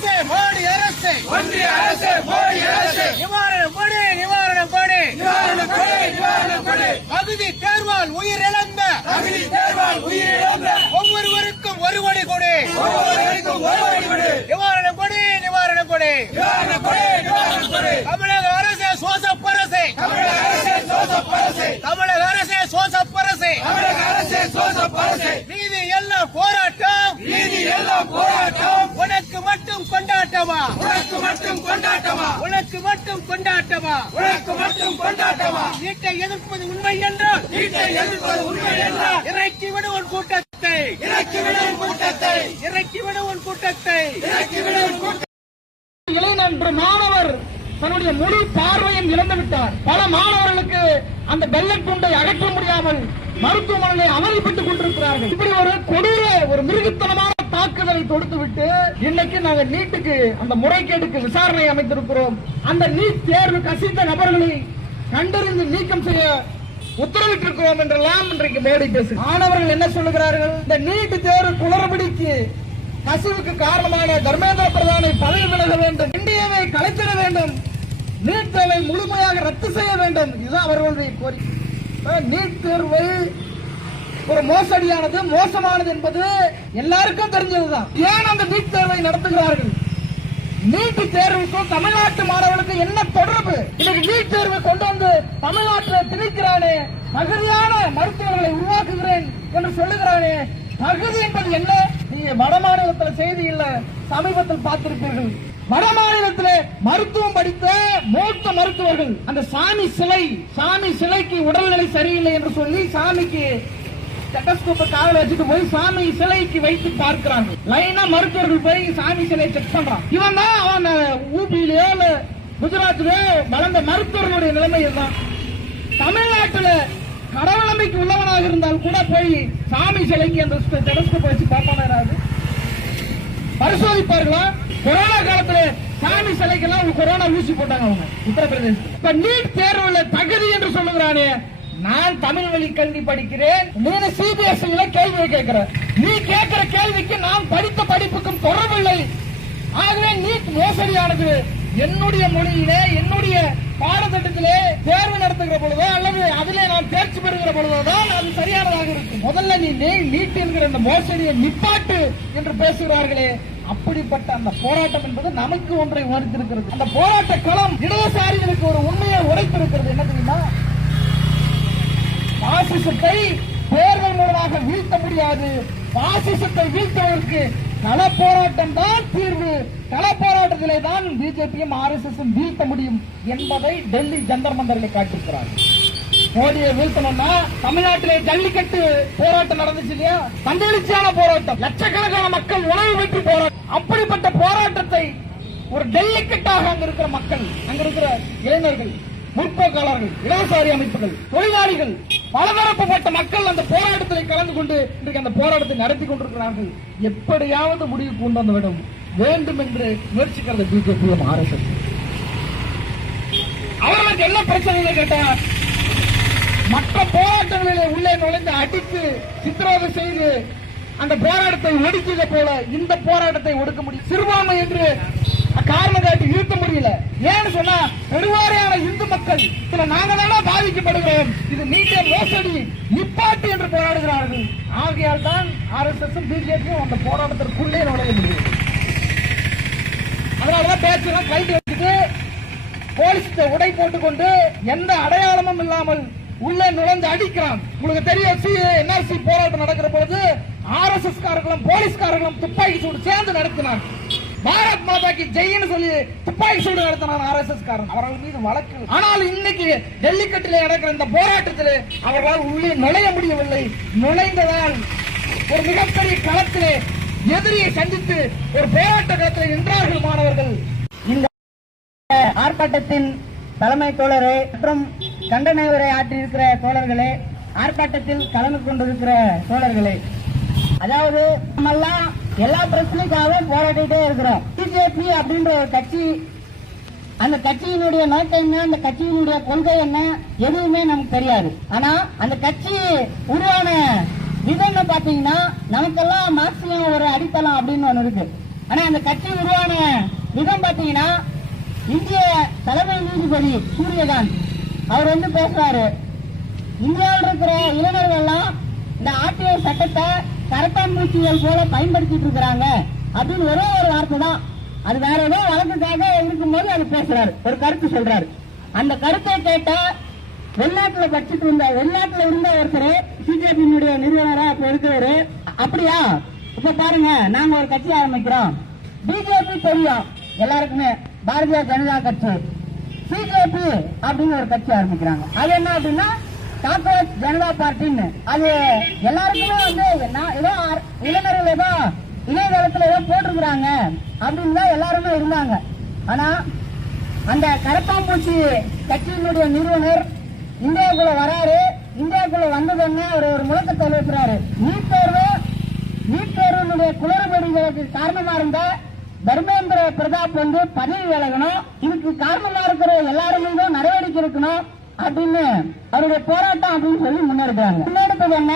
அரசு மோடி அரசு ஒன்றிய அரசு மோடி அரசு நிவாரணம் கொடு நிவாரணம் கொடு நிவாரணம் கொடு நிவாரணம் கொடு பகுதி தேர்வால் உயிரிழந்த அகிலி தேர்வால் உயிரிழந்த ஒவ்வொருவருக்கும் ஒரு கோடி கொடு ஒவ்வொருவருக்கும் ஒரு கோடி கொடு நிவாரணம் கொடு நிவாரணம் கொடு நிவாரணம் கொடு நிவாரணம் கொடு தமிழக அரசு சோசப்பரசு தமிழக அரசு சோசப்பரசு தமிழக அரசு சோசப்பரசு தமிழக அரசு சோசப்பரசு நீதி எல்லாம் போராட்டம் நீதி எல்லாம் போராட்டம் உனக்கு மட்டும் கொண்டாட்டமா உனக்கு மட்டும் கொண்டாட்டமா உனக்கு மட்டும் கொண்டாட்டமா உனக்கு மட்டும் கொண்டாட்டமா நீட்டை எதிர்ப்பது உண்மை என்றால் நீட்டை எதிர்ப்பது உண்மை என்றால் இறக்கிவிடு உன் கூட்டத்தை இறக்கிவிடும் கூட்டத்தை இறக்கிவிடு உன் கூட்டத்தை இறக்கிவிடும் கூட்டத்தை இளைஞர் மாணவர் தன்னுடைய முழு பார்வையும் இழந்துவிட்டார். பல மாணவர்களுக்கு அந்த பெல்லட் குண்டை அகற்ற முடியாமல் மருத்துவமனையை அவதிப்பட்டுக் கொண்டிருக்கிறார்கள். இப்படி ஒரு கொடூர ஒரு மிருகத்தனமான தாக்குதலை தொடுத்துவிட்டு இன்னைக்கு நாங்கள் நீட்டுக்கு அந்த முறைகேட்டுக்கு விசாரணை அமைத்திருக்கிறோம். அந்த நீட் தேர்வு கசிந்த நபர்களை கண்டறிந்து நீக்கம் செய்ய உத்தரவிட்டிருக்கிறோம் என்றெல்லாம் இன்றைக்கு மோடி பேசு. மாணவர்கள் என்ன சொல்லுகிறார்கள்? இந்த நீட் தேர்வு குளறுபடிக்கு கசிவுக்கு காரணமான தர்மேந்திர பிரதானை பதவி விலக வேண்டும், இந்தியாவை கலைத்திட வேண்டும், நீட் தேர்வை முழுமையாக ரத்து செய்ய வேண்டும். இதுதான் அவர்களுடைய கோரிக்கை. நீட் தேர்வை ஒரு மோசடியானது, மோசமானது என்பது எல்லாருக்கும் தெரிஞ்சதுதான். ஏன் அந்த நீட் தேர்வை நடத்துகிறார்கள்? நீட் தேர்வுக்கும் தமிழ்நாட்டு மாணவர்களுக்கு என்ன தொடர்பு? இன்னைக்கு நீட் தேர்வை கொண்டு வந்து தமிழ்நாட்டில் திணிக்கிறானே, தகுதியான மருத்துவர்களை உருவாக்குகிறேன் என்று சொல்லுகிறானே, தகுதி என்பது என்ன? நீங்க வட மாநிலத்தில் செய்தி இல்ல, சமீபத்தில் பார்த்திருப்பீர்கள். வட மாநிலத்தில் மருத்துவம் படித்த மூத்த மருத்துவர்கள் அந்த சாமி சிலைக்கு உடல்நிலை சரியில்லை என்று சொல்லி சாமிக்கு ஸ்டெத்தஸ்கோப்பை காவல வச்சுட்டு போய் சாமி சிலைக்கு வைத்து பார்க்கிறாங்க. லைனா மருத்துவர்கள் போய் சாமி சிலையை செக் பண்றான். இவன் தான் அவன் ஊபியிலேயோ இல்ல குஜராத்திலேயோ வளர்ந்த மருத்துவர்களுடைய நிலைமை இதுதான். தமிழ்நாட்டில் கடவுள் நம்பிக்கை உள்ளவனாக இருந்தால் கூட போய் சாமி சிலைக்கு அந்த ஸ்டெத்தஸ்கோப்பை வச்சு பார்ப்பானாரு பரிசோதிப்பார்களா? கொரோனா காலத்துல சாமி சிலைக்கெல்லாம் கொரோனா ஊசி போட்டாங்க அவங்க உத்தரப்பிரதேசம். இப்ப நீட் தேர்வுல தகுதி என்று சொல்லுகிறானே, நான் தமிழ் வழி கல்வி படிக்கிறேன், நீ சிபிஎஸ்இ கேள்வி கேட்கிற, நீ கேட்கிற கேள்விக்கு நான் படித்த படிப்புக்கும் தொடர்பில்லை. ஆகவே நீட் மோசடியானது. என்னுடைய மொழியிலே என்னுடைய பாடத்திட்டத்திலே தேர்வு நடத்துகிற பொழுதோ அல்லது அதிலே நான் தேர்ச்சி பெறுகிற பொழுதுதான் அது சரியானதாக இருக்கும். முதல்ல நீ நீட் என்கிற அந்த மோசடியை நிப்பாட்டு என்று பேசுகிறார்களே, அப்படிப்பட்ட அந்த போராட்டம் என்பது நமக்கு ஒன்றை உணர்த்திருக்கிறது. அந்த போராட்ட களம் இடதுசாரிகளுக்கு ஒரு உண்மையை உடைத்திருக்கிறது. என்ன தெரியுமா? பாசிசத்தை தேர்தல் மூலமாக வீழ்த்த முடியாது. பாசிசத்தை வீழ்த்துவதற்கு கள போராட்டம் தான் தீர்வு. கள போராட்டத்திலே தான் பிஜேபியும் RSS வீழ்த்த முடியும் என்பதை டெல்லி ஜந்தர் மந்தரில் காட்டியிருக்கிறார். மோடியை வீழ்த்தணும்னா தமிழ்நாட்டிலே ஜல்லிக்கட்டு போராட்டம் நடந்துச்சு இல்லையா? தந்தெழுச்சியான போராட்டம், லட்சக்கணக்கான மக்கள் உணவு வெற்றி போராட்டம். அப்படிப்பட்ட போராட்டத்தை ஒரு டெல்லிக்கட்டாக அங்க இருக்கிற மக்கள், அங்க இருக்கிற இளைஞர்கள், முற்போக்காளர்கள், இடதுசாரி அமைப்புகள், தொழிலாளிகள், பலதரப்பட்ட மக்கள் அந்த போராட்டத்தில் கலந்து கொண்டு இன்றைக்கு அந்த போராட்டத்தை நடத்தி கொண்டிருக்கிறார்கள். எப்படியாவது முடிவு கொண்டு வந்து வேண்டும் என்று முயற்சிக்கிறது பிஜேபியும் RSS. அவர்களுக்கு என்ன பிரச்சனை கேட்டா, மற்ற போராட்டங்களிலே உள்ளே நுழைந்து அடித்து சித்திரவதை செய்து அந்த போராட்டத்தை ஒடுக்கியதை போல இந்த போராட்டத்தை ஒடுக்க முடியும். சிறுபான்மை என்று காரணம் காட்டி நிறுத்த முடியல. ஏன்னு சொன்னா பெருவாரியான இந்து மக்கள் இதுல நாங்க தானே பாதிக்கப்படுகிறோம், இது நீட்ட மோசடி நிப்பாட்டு என்று போராடுகிறார்கள். ஆகையால் தான் RSS பிஜேபியும் அந்த போராட்டத்திற்குள்ளே நுழைய முடியும். அதனாலதான் பேச்செல்லாம் கைது வச்சுட்டு போலீஸ் உடை போட்டுக்கொண்டு எந்த அடையாளமும் இல்லாமல் உள்ளே நுழைந்து அடிக்கிறான். உங்களுக்கு தெரியும், NRC போராட்டம் நடக்கிற பொழுது RSS காரர்களும் போலீஸ்காரர்களும் துப்பாக்கி சூடு சேர்ந்து நடத்தினார். பாரத் மாதாக்கு ஜெயின்னு சொல்லி துப்பாக்கி சூடு நடத்தினார் RSS காரன். அவர்கள் மீது வழக்கு. ஆனால் இன்னைக்கு டெல்லிக்கட்டிலே நடக்கிற இந்த போராட்டத்தில் அவர்களால் உள்ளே நுழைய முடியவில்லை. நுழைந்ததால் ஒரு மிகப்பெரிய களத்திலே எதிரியை சந்தித்து ஒரு போராட்ட களத்தில் நின்றார்கள் மாணவர்கள். இந்த ஆர்ப்பாட்டத்தின் தலைமை தோழரே மற்றும் கண்டன உரை ஆற்றியிருக்கிற தோழர்களே, ஆர்ப்பாட்டத்தில் கலந்து கொண்டிருக்கிற தோழர்களே, அதாவது நம்மெல்லாம் எல்லா பிரச்சனைக்காகவும் போராடிட்டே இருக்கிறோம். பிஜேபி அப்படின்ற ஒரு கட்சி, அந்த கட்சியினுடைய நோக்கம் என்ன, அந்த கட்சியினுடைய கொள்கை என்ன, எதுவுமே நமக்கு தெரியாது. ஆனா அந்த கட்சி உருவான விதம் பாத்தீங்கன்னா நமக்கெல்லாம் மார்க்சியம் ஒரு அடித்தளம் அப்படின்னு ஒண்ணு இருக்கு. ஆனா அந்த கட்சி உருவான விதம் பாத்தீங்கன்னா இந்திய தலைமை நீதிபதி சூரியகாந்த் அவர் வந்து பேசுறாரு, இந்தியாவில் இருக்கிற இளைஞர்கள் எல்லாம் இந்த ஆர்டிஐ சட்டத்தை கரப்பான்பூச்சிகள் போல பயன்படுத்திட்டு இருக்கிறாங்க அப்படின்னு ஒரே ஒரு வார்த்தை தான். அது வேற ஏதோ வழக்குக்காக இருக்கும் போது அது பேசுறாரு, ஒரு கருத்து சொல்றாரு. அந்த கருத்தை கேட்ட வெளிநாட்டுல இருந்த ஒருத்தர் பிஜேபியினுடைய நிறுவனரா இப்ப இருக்கிறாரு. அப்படியா, இப்ப பாருங்க நாங்க ஒரு கட்சி ஆரம்பிக்கிறோம். பிஜேபி தெரியும் எல்லாருக்குமே, பாரதிய ஜனதா கட்சி. பிஜேபி அப்படின்னு ஒரு கட்சி ஆரம்பிக்கிறாங்க. அது என்ன அப்படின்னா காக்ரோச் ஜனதா பார்ட்டின்னு. அது எல்லாருக்குமே வந்து ஏதோ இளைஞர்கள் ஏதோ இணையதளத்துல ஏதோ போட்டிருக்கிறாங்க அப்படின்னு தான் எல்லாருமே இருந்தாங்க. ஆனா அந்த கரப்பாம்பூச்சி கட்சியினுடைய நிறுவனர் இந்தியாவுக்குள்ள வராரு. இந்தியாவுக்குள்ள வந்ததுன்னு ஒரு முழக்கத்தை எழுப்புறாரு. நீட் தேர்வுடைய குளறுபடிகளுக்கு காரணமா இருந்த தர்மேந்திர பிரதாப் வந்து பதவி விலகணும், இதுக்கு காரணமா இருக்கிற எல்லாரும் மீதும் நடவடிக்கை இருக்கணும் அப்படின்னு அவருடைய போராட்டம் அப்படின்னு சொல்லி முன்னெடுக்கிறாங்க. முன்னெடுத்தது என்ன,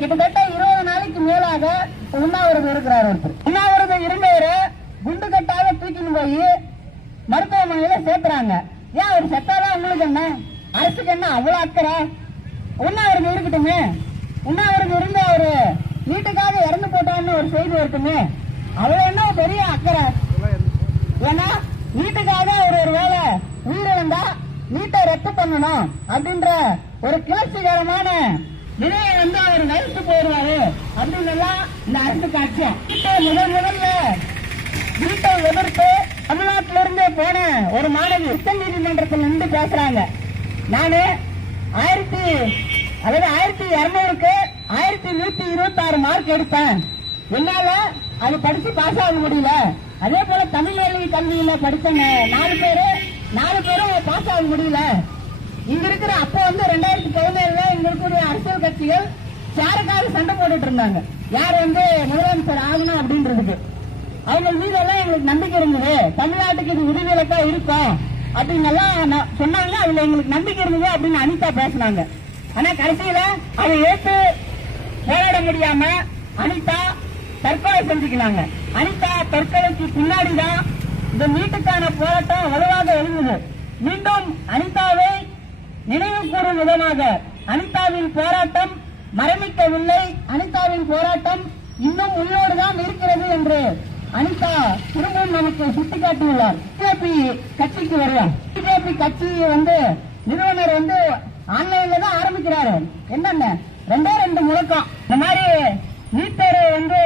கிட்டத்தட்ட 20 நாளைக்கு மேலாக உண்ணாவிரதம் இருக்கிறார் ஒருத்தர். உண்ணாவிரதம் இருந்தவரு குண்டு கட்டாக தூக்கின்னு போய் மருத்துவமனையில சேர்த்துறாங்க. ஏன் அவர் செத்தாதான் உங்களுக்கு என்ன, அரசுக்கு என்ன அவ்வளவு அக்கறை? உண்ணாவிரதம் இருக்கட்டுமே, உண்ணாவிரதம் இருந்து அவரு வீட்டுக்காக இறந்து போட்டான்னு ஒரு செய்தி இருக்குமே, அவ்வளவு என்ன பெரிய அக்கறை? ஏன்னா வீட்டுக்காக அவர் ஒரு வேலை உயிரிழந்தா வீட்டை ரத்து பண்ணணும் அப்படின்ற ஒரு கிளர்ச்சிகரமான நிலையை வந்து அவர் நிறுத்து போயிடுவாரு அப்படின்னு எல்லாம் இந்த அரசு காட்சியம். முதல்ல வீட்டை எதிர்த்து தமிழ்நாட்டிலிருந்து போன ஒரு மாணவி உச்ச நீதிமன்றத்தில் நின்று பேசுறாங்க. நானு 1200க்கு 1126 மார்க் எடுத்தேன், என்னால அது படிச்சு பாஸ் ஆக முடியல. அதே போல தமிழ் வழி கல்வியில படிச்ச 4 பேரும் பாஸ் ஆக முடியல. இங்க இருக்கிற அப்ப வந்து 2017 இங்க இருக்கக்கூடிய அரசியல் கட்சிகள் யாருக்காக சண்டை போட்டுட்டு இருந்தாங்க, யார் வந்து முதலமைச்சர் ஆகணும் அப்படின்றதுக்கு. அவங்க மீது எல்லாம் எங்களுக்கு நம்பிக்கை இருந்தது, தமிழ்நாட்டுக்கு இது விதிவிலக்கா இருக்கும் அப்படின்னு எல்லாம் சொன்னாங்க. அதுல எங்களுக்கு நம்பிக்கை இருந்தது அப்படின்னு அனிதா பேசினாங்க. ஆனா கடைசியில அதை ஏற்று போராட முடியாம அனிதா தற்கொலை செஞ்சுக்கிறாங்க. அனிதா தற்கொலைக்கு பின்னாடிதான் இந்த நீட்டுக்கான போராட்டம் வலுவாக எழுந்தது. மீண்டும் அனிதாவை நினைவு கூறும் விதமாக அனிதாவின் போராட்டம் மரணிக்கவில்லை, அனிதாவின் போராட்டம் இன்னும் உயிரோடுதான் இருக்கிறது என்று அனிதா திரும்பவும் நமக்கு சுட்டிக்காட்டியுள்ளார். பிஜேபி கட்சிக்கு வருவார். பிஜேபி கட்சி வந்து நிறுவனர் வந்து ஆன்லைன்ல தான் ஆரம்பிக்கிறாரு. என்னென்ன 2 முழக்கம். இந்த மாதிரி நீட் தேர்வு வந்து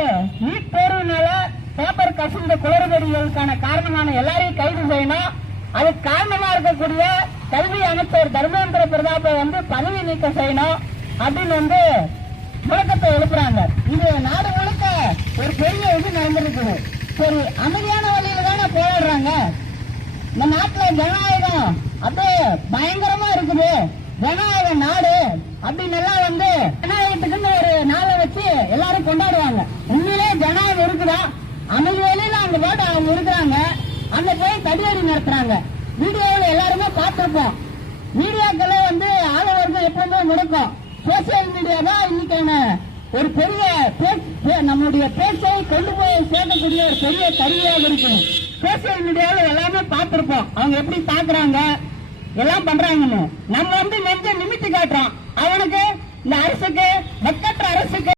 நீட் தேர்வுனால பேப்பர் கசிந்த குளறுபடிகளுக்கான காரணமான எல்லாரையும் கைது செய்யணும், அதுக்கு காரணமா இருக்கக்கூடிய கல்வி அமைச்சர் தர்மேந்திர பிரதாப்பை வந்து பதவி நீக்கம் செய்யணும் அப்படின்னு வந்து முழக்கத்தை எழுப்புறாங்க. இது நாடு முழுக்க ஒரு பெரிய இது நடந்திருக்குது. சரி, அமைதியான வழியில தானே போராடுறாங்க. இந்த நாட்டுல ஜனநாயகம் அப்படியே பயங்கரமா இருக்குது, ஜனநாயக நாடு அப்படின்னு எல்லாம் வந்து ஜனநாயகத்துக்குன்னு ஒரு நாளை வச்சு எல்லாரும் கொண்டாடுவாங்க. உண்மையிலே ஜனநாயகம் இருக்குதா? அமைதி வழியில அந்த போட்டு அவங்க இருக்கிறாங்க, அங்க போய் தடியடி நடத்துறாங்க. வீடியோவில் எல்லாருமே பார்த்திருப்போம். மீடியாக்களை வந்து ஆளுவர்கள் எப்பவுமே முடக்கும். சோசியல் மீடியா தான் இன்னைக்கான ஒரு பெரிய நம்மளுடைய பேச்சை கொண்டு போய் சேர்க்கக்கூடிய ஒரு பெரிய கருவியாக இருக்கும். சோசியல் மீடியாவில் எல்லாமே பார்த்திருப்போம், அவங்க எப்படி பாக்குறாங்க எல்லாம் பண்றாங்கன்னு. நம்ம வந்து நெஞ்ச நிமித்தி காட்டுறோம். அவனுக்கு இந்த அரசுக்கு வெக்கற்ற அரசுக்கு